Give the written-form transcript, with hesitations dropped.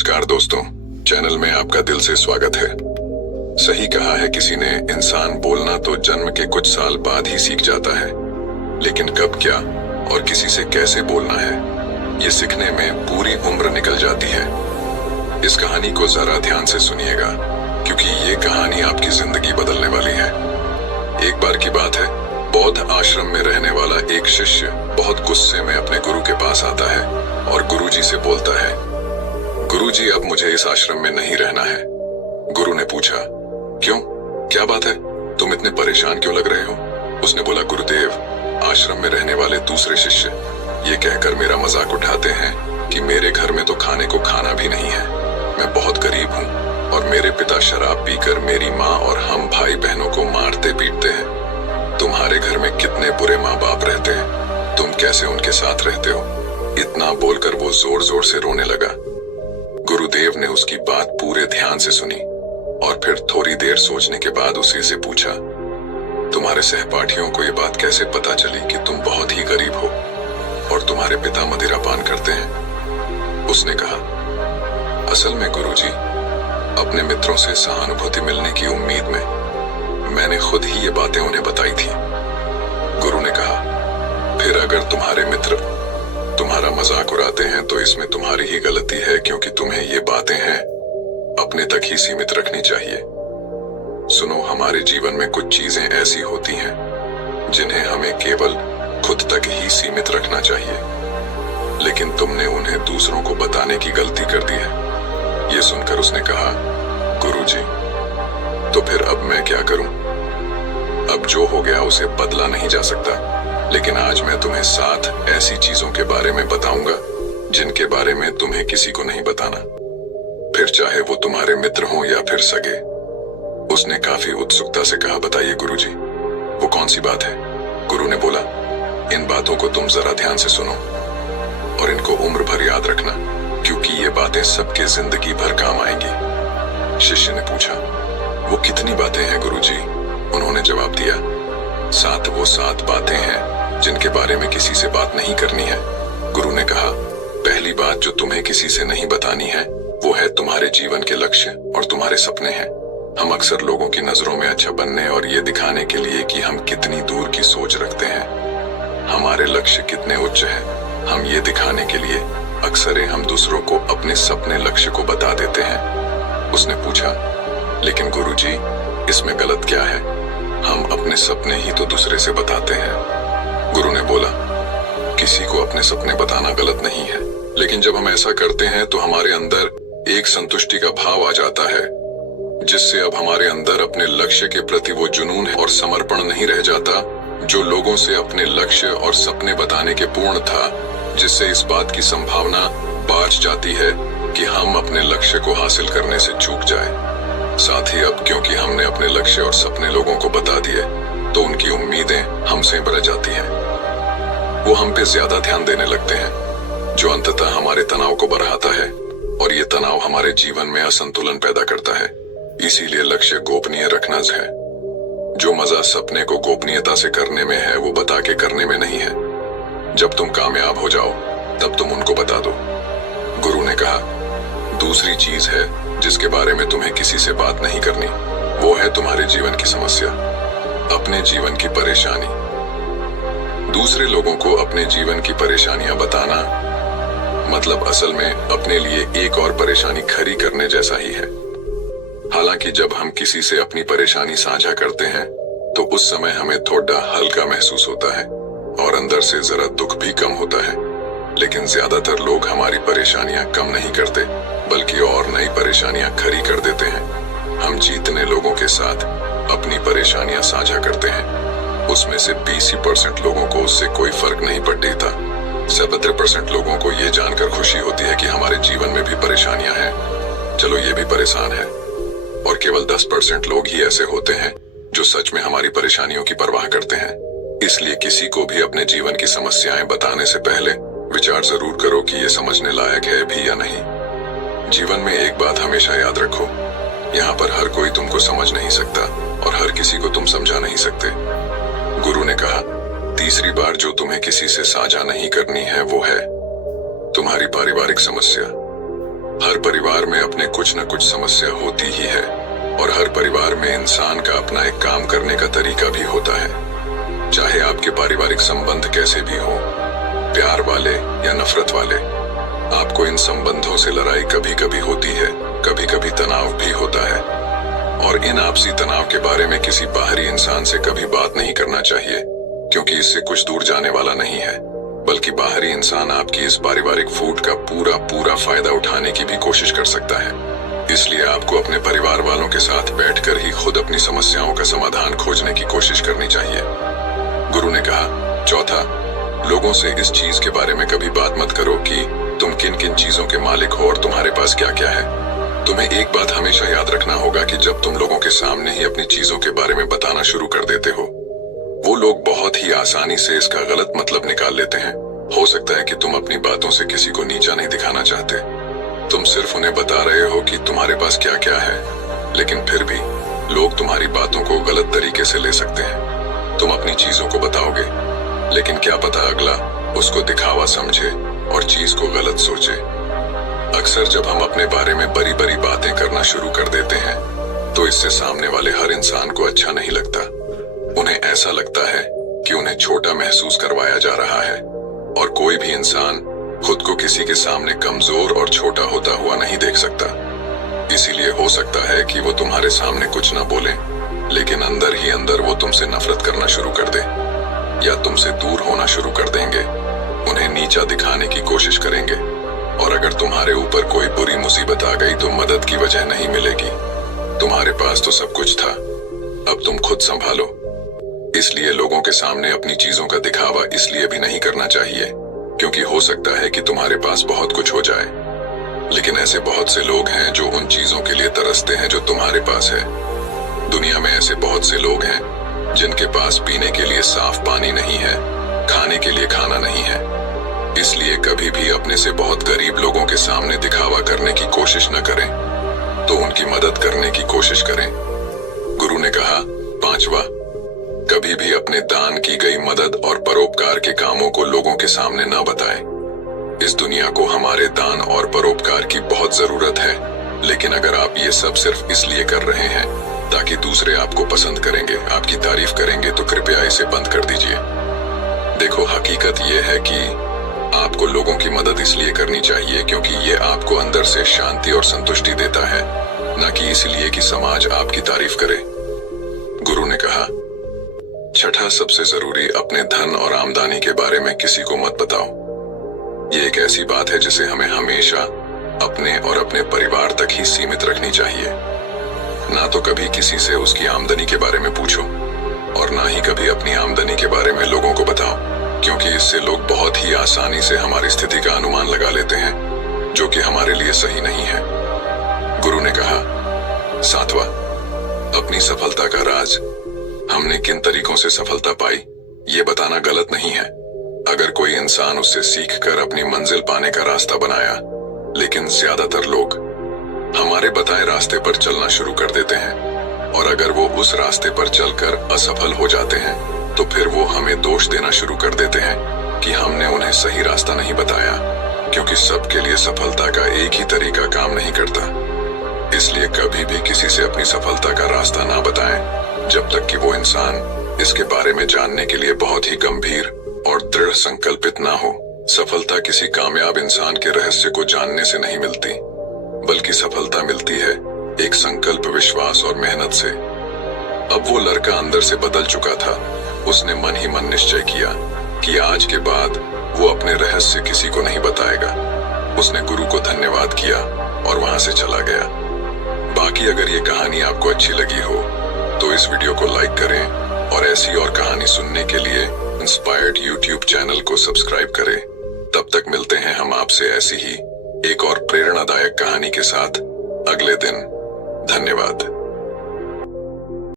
नमस्कार दोस्तों, चैनल में आपका दिल से स्वागत है। सही कहा है किसी ने, इंसान बोलना तो जन्म के कुछ साल बाद ही सीख जाता है, लेकिन कब, क्या और किसी से कैसे बोलना है, ये सीखने में पूरी उम्र निकल जाती है। इस कहानी को जरा ध्यान से सुनिएगा, क्योंकि ये कहानी आपकी जिंदगी बदलने वाली है। एक बार की बात है, बौद्ध आश्रम में रहने वाला एक शिष्य बहुत गुस्से में अपने गुरु के पास आता है और गुरुजी से बोलता है, गुरुजी, अब मुझे इस आश्रम में नहीं रहना है। गुरु ने पूछा, क्यों, क्या बात है, तुम इतने परेशान क्यों लग रहे हो? उसने बोला, गुरुदेव, आश्रम में रहने वाले दूसरे शिष्य ये कहकर मेरा मजाक उठाते हैं कि मेरे घर में तो खाने को खाना भी नहीं है। मैं बहुत गरीब हूँ और मेरे पिता शराब पीकर मेरी माँ और हम भाई बहनों को मारते पीटते हैं। तुम्हारे घर में कितने बुरे माँ बाप रहते हैं, तुम कैसे उनके साथ रहते हो? इतना बोलकर वो जोर जोर से रोने लगा। गुरुदेव ने उसकी बात पूरे ध्यान से सुनी और फिर थोड़ी देर सोचने के बाद उसी से पूछा, तुम्हारे सहपाठियों को ये बात कैसे पता चली कि तुम बहुत ही गरीब हो और तुम्हारे पिता मदिरापान करते हैं? उसने कहा, असल में गुरुजी, अपने मित्रों से सहानुभूति मिलने की उम्मीद में मैंने खुद ही ये बातें उन्हें बताई थी। गुरु ने कहा, फिर अगर तुम्हारे मित्र तुम्हारा मजाक उड़ाते हैं तो इसमें तुम्हारी ही गलती है, क्योंकि तुम्हें ये बातें हैं अपने तक ही सीमित रखनी चाहिए। सुनो, हमारे जीवन में कुछ चीजें ऐसी होती हैं जिन्हें हमें केवल खुद तक ही सीमित रखना चाहिए, लेकिन तुमने उन्हें दूसरों को बताने की गलती कर दी है। ये सुनकर उसने कहा, गुरुजी, तो फिर अब मैं क्या करूं? अब जो हो गया उसे बदला नहीं जा सकता, लेकिन आज मैं तुम्हें 7 ऐसी चीजों के बारे में बताऊंगा जिनके बारे में तुम्हें किसी को नहीं बताना, फिर चाहे वो तुम्हारे मित्र हों या फिर सगे। उसने काफी उत्सुकता से कहा, बताइए गुरुजी, वो कौन सी बात है? गुरु ने बोला, इन बातों को तुम जरा ध्यान से सुनो और इनको उम्र भर याद रखना, क्योंकि ये बातें सबके जिंदगी भर काम आएंगी। शिष्य ने पूछा, वो कितनी बातें हैं गुरुजी? उन्होंने जवाब दिया, 7 वो 7 बातें हैं जिनके बारे में किसी से बात नहीं करनी है। गुरु ने कहा, पहली बात जो तुम्हें किसी से नहीं बतानी है वो है तुम्हारे जीवन के लक्ष्य और तुम्हारे सपने हैं। हम अक्सर लोगों की नजरों में अच्छा बनने और ये दिखाने के लिए कि हम कितनी दूर की सोच रखते हैं, हमारे लक्ष्य कितने उच्च हैं, हम ये दिखाने के लिए अक्सर हम दूसरों को अपने सपने लक्ष्य को बता देते हैं। उसने पूछा, लेकिन गुरुजी, इसमें गलत क्या है? हम अपने सपने ही तो दूसरे से बताते हैं। गुरु ने बोला, किसी को अपने सपने बताना गलत नहीं है, लेकिन जब हम ऐसा करते हैं तो हमारे अंदर एक संतुष्टि का भाव आ जाता है, जिससे अब हमारे अंदर अपने लक्ष्य के प्रति वो जुनून और समर्पण नहीं रह जाता जो लोगों से अपने लक्ष्य और सपने बताने के पूर्ण था, जिससे इस बात की संभावना बाँच जाती है कि हम अपने लक्ष्य को हासिल करने से चूक जाए। साथ ही अब क्योंकि हमने अपने लक्ष्य और सपने लोगों को बता दिए, तो उनकी उम्मीदें हमसे बढ़ जाती हैं। वो हम पे ज्यादा ध्यान देने लगते हैं, जो अंततः हमारे तनाव को बढ़ाता है और ये तनाव हमारे जीवन में असंतुलन पैदा करता है। इसीलिए लक्ष्य गोपनीय रखना है। जो मजा सपने को गोपनीयता से करने में है वो बता के करने में नहीं है। जब तुम कामयाब हो जाओ तब तुम उनको बता दो। गुरु ने कहा, दूसरी चीज है जिसके बारे में तुम्हें किसी से बात नहीं करनी, वो है तुम्हारे जीवन की समस्या, अपने जीवन की परेशानी। दूसरे लोगों को अपने जीवन की परेशानियां बताना मतलब असल में अपने लिए एक और परेशानी खड़ी करने जैसा ही है। हालांकि जब हम किसी से अपनी परेशानी साझा करते हैं तो उस समय हमें थोड़ा हल्का महसूस होता है और अंदर से जरा दुख भी कम होता है, लेकिन ज्यादातर लोग हमारी परेशानियां कम नहीं करते बल्कि और नई परेशानियां खड़ी कर देते हैं। हम जितने लोगों के साथ अपनी परेशानियां साझा करते हैं उसमें से 20% लोगों को उससे कोई फर्क नहीं पड़ता। 70% लोगों को ये जानकर खुशी होती है कि हमारे जीवन में भी परेशानियां हैं, चलो ये भी परेशान है, और केवल 10% लोग ही ऐसे होते हैं जो सच में हमारी परेशानियों की परवाह करते हैं। इसलिए किसी को भी अपने जीवन की समस्याएं बताने से पहले विचार जरूर करो कि ये समझने लायक है भी या नहीं। जीवन में एक बात हमेशा याद रखो, यहाँ पर हर कोई तुमको समझ नहीं सकता और हर किसी को तुम समझा नहीं सकते। गुरु ने कहा, तीसरी बार जो तुम्हें किसी से साझा नहीं करनी है वो है तुम्हारी पारिवारिक समस्या। हर परिवार में अपने कुछ न कुछ समस्या होती ही है और हर परिवार में इंसान का अपना एक काम करने का तरीका भी होता है। चाहे आपके पारिवारिक संबंध कैसे भी हो, प्यार वाले या नफरत वाले, आपको इन संबंधों से लड़ाई कभी कभी होती है, कभी कभी तनाव भी होता है। और इन आपसी तनाव के बारे में किसी बाहरी इंसान से कभी बात नहीं करना चाहिए, क्योंकि इससे कुछ दूर जाने वाला नहीं है, बल्कि बाहरी इंसान आपकी इस पारिवारिक फूट का पूरा फायदा उठाने की भी कोशिश कर सकता है। इसलिए आपको अपने परिवार वालों के साथ बैठकर ही खुद अपनी समस्याओं का समाधान खोजने की कोशिश करनी चाहिए। गुरु ने कहा, चौथा, लोगों से इस चीज के बारे में कभी बात मत करो कि तुम किन किन चीजों के मालिक हो और तुम्हारे पास क्या क्या है। तुम्हें एक बात हमेशा याद रखना होगा कि जब तुम लोगों के सामने ही अपनी चीजों के बारे में बताना शुरू कर देते हो, वो लोग बहुत ही आसानी से इसका गलत मतलब निकाल लेते हैं। हो सकता है कि तुम अपनी बातों से किसी को नीचा नहीं दिखाना चाहते, तुम सिर्फ उन्हें बता रहे हो कि तुम्हारे पास क्या क्या है, लेकिन फिर भी लोग तुम्हारी बातों को गलत तरीके से ले सकते हैं। तुम अपनी चीजों को बताओगे, लेकिन क्या पता अगला उसको दिखावा समझे और चीज को गलत सोचे। अक्सर जब हम अपने बारे में बड़ी बड़ी बातें करना शुरू कर देते हैं, तो इससे सामने वाले हर इंसान को अच्छा नहीं लगता। उन्हें ऐसा लगता है कि उन्हें छोटा महसूस करवाया जा रहा है, और कोई भी इंसान खुद को किसी के सामने कमजोर और छोटा होता हुआ नहीं देख सकता। इसीलिए हो सकता है कि वो तुम्हारे सामने कुछ न बोले, लेकिन अंदर ही अंदर वो तुमसे नफरत करना शुरू कर दे या तुमसे दूर होना शुरू कर देंगे, उन्हें नीचा दिखाने की कोशिश करेंगे। और अगर तुम्हारे ऊपर कोई बुरी मुसीबत आ गई तो मदद की वजह नहीं मिलेगी। तुम्हारे पास तो सब कुछ था, अब तुम खुद संभालो। इसलिए लोगों के सामने अपनी चीजों का दिखावा इसलिए भी नहीं करना चाहिए क्योंकि हो सकता है कि तुम्हारे पास बहुत कुछ हो जाए, लेकिन ऐसे बहुत से लोग हैं जो उन चीजों के लिए तरसते हैं जो तुम्हारे पास है। दुनिया में ऐसे बहुत से लोग हैं जिनके पास पीने के लिए साफ पानी नहीं है, खाने के लिए खाना नहीं है। इसलिए कभी भी अपने से बहुत गरीब लोगों के सामने दिखावा करने की कोशिश न करें, तो उनकी मदद करने की कोशिश करें। गुरु ने कहा, पांचवा, कभी भी अपने दान की गई मदद और परोपकार के कामों को लोगों के सामने न बताएं। इस दुनिया को हमारे दान और परोपकार की बहुत जरूरत है, लेकिन अगर आप ये सब सिर्फ इसलिए कर रहे हैं ताकि दूसरे आपको पसंद करेंगे, आपकी तारीफ करेंगे, तो कृपया इसे बंद कर दीजिए। देखो, हकीकत ये है कि आपको लोगों की मदद इसलिए करनी चाहिए क्योंकि ये आपको अंदर से शांति और संतुष्टि देता है, न कि इसलिए कि समाज आपकी तारीफ करे। गुरु ने कहा, छठा, सबसे जरूरी, अपने धन और आमदनी के बारे में किसी को मत बताओ। ये एक ऐसी बात है जिसे हमें हमेशा अपने और अपने परिवार तक ही सीमित रखनी चाहिए। ना तो कभी किसी से उसकी आमदनी के बारे में पूछो और ना ही कभी अपनी आमदनी के बारे में लोगों को बताओ, क्योंकि इससे लोग बहुत ही आसानी से हमारी स्थिति का अनुमान लगा लेते हैं, जो कि हमारे लिए सही नहीं है। गुरु ने कहा, सातवां, अपनी सफलता का राज, हमने किन तरीकों से सफलता पाई ये बताना गलत नहीं है। अगर कोई इंसान उससे सीखकर अपनी मंजिल पाने का रास्ता बनाया, लेकिन ज्यादातर लोग हमारे बताए रास्ते पर चलना शुरू कर देते हैं, और अगर वो उस रास्ते पर चलकर असफल हो जाते हैं तो फिर वो हमें दोष देना शुरू कर देते हैं कि हमने उन्हें सही रास्ता नहीं बताया, क्योंकि सबके लिए सफलता का एक ही तरीका काम नहीं करता। इसलिए कभी भी किसी से अपनी सफलता का रास्ता ना बताएं जब तक कि वो इंसान इसके बारे में जानने के लिए बहुत ही गंभीर और दृढ़ संकल्पित ना हो। सफलता किसी कामयाब इंसान के रहस्य को जानने से नहीं मिलती, बल्कि सफलता मिलती है एक संकल्प, विश्वास और मेहनत से। अब वो लड़का अंदर से बदल चुका था। उसने मन ही मन निश्चय किया कि आज के बाद वो अपने रहस्य किसी को नहीं बताएगा। उसने गुरु को धन्यवाद किया और वहां से चला गया। बाकी अगर ये कहानी आपको अच्छी लगी हो तो इस वीडियो को लाइक करें और ऐसी और कहानी सुनने के लिए इंस्पायर्ड यूट्यूब चैनल को सब्सक्राइब करें। तब तक मिलते हैं हम आपसे ऐसी ही एक और प्रेरणादायक कहानी के साथ अगले दिन। धन्यवाद।